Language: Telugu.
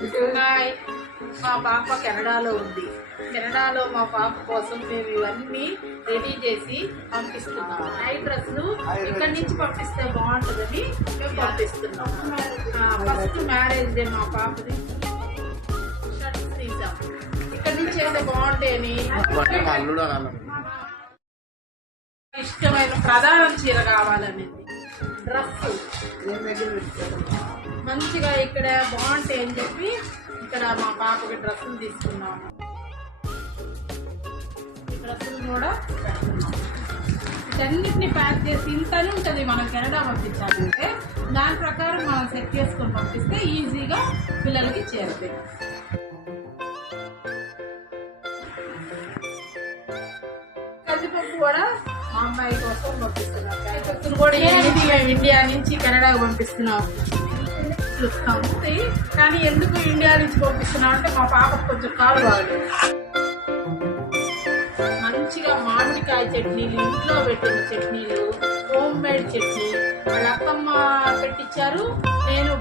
హాయ్, మా పాప కెనడాలో ఉంది. కెనడాలో మా పాప కోసం మేము ఇవన్నీ రెడీ చేసి పంపిస్తున్నాం. నైట్ డ్రెస్లు ఇక్కడి నుంచి పంపిస్తే బాగుంటుందని మేము పంపిస్తున్నాం. ఫస్ట్ మ్యారేజ్ డే మా పాపది. షర్ట్స్ తీసాం, ఇక్కడి నుంచి అయితే బాగుంటాయని. ఇష్టమైన ప్రధానం చీర కావాలని డ్రెస్ మంచిగా ఇక్కడ బాగుంటాయి అని చెప్పి ఇక్కడ మా పాపకి డ్రెస్సులు తీసుకున్నాము. డ్రెస్సులు కూడా పెడుతున్నాం. వీటన్నిటిని ప్యాక్ చేసి ఇంతనే ఉంటుంది. మనం కెనడా పంపించాలంటే దాని ప్రకారం మనం సెట్ చేసుకొని పంపిస్తే ఈజీగా పిల్లలకి చేరుతాయి. కందిపప్పు కూడా మా అమ్మాయి కోసం పంపిస్తున్నాం. కందిపప్పులు కూడా మేము ఇండియా నుంచి కెనడాకు పంపిస్తున్నాం. చూస్తాం కానీ ఎందుకు ఇండియా నుంచి పంపిస్తున్నాం అంటే మా పాపకు కొంచెం కాలు బాగలేదు. మంచిగా మామిడికాయ చట్నీలు, ఇంట్లో పెట్టిన చట్నీలు, హోమ్ మేడ్ చట్నీ వాళ్ళ అక్కమ్మ పెట్టించారు, నేను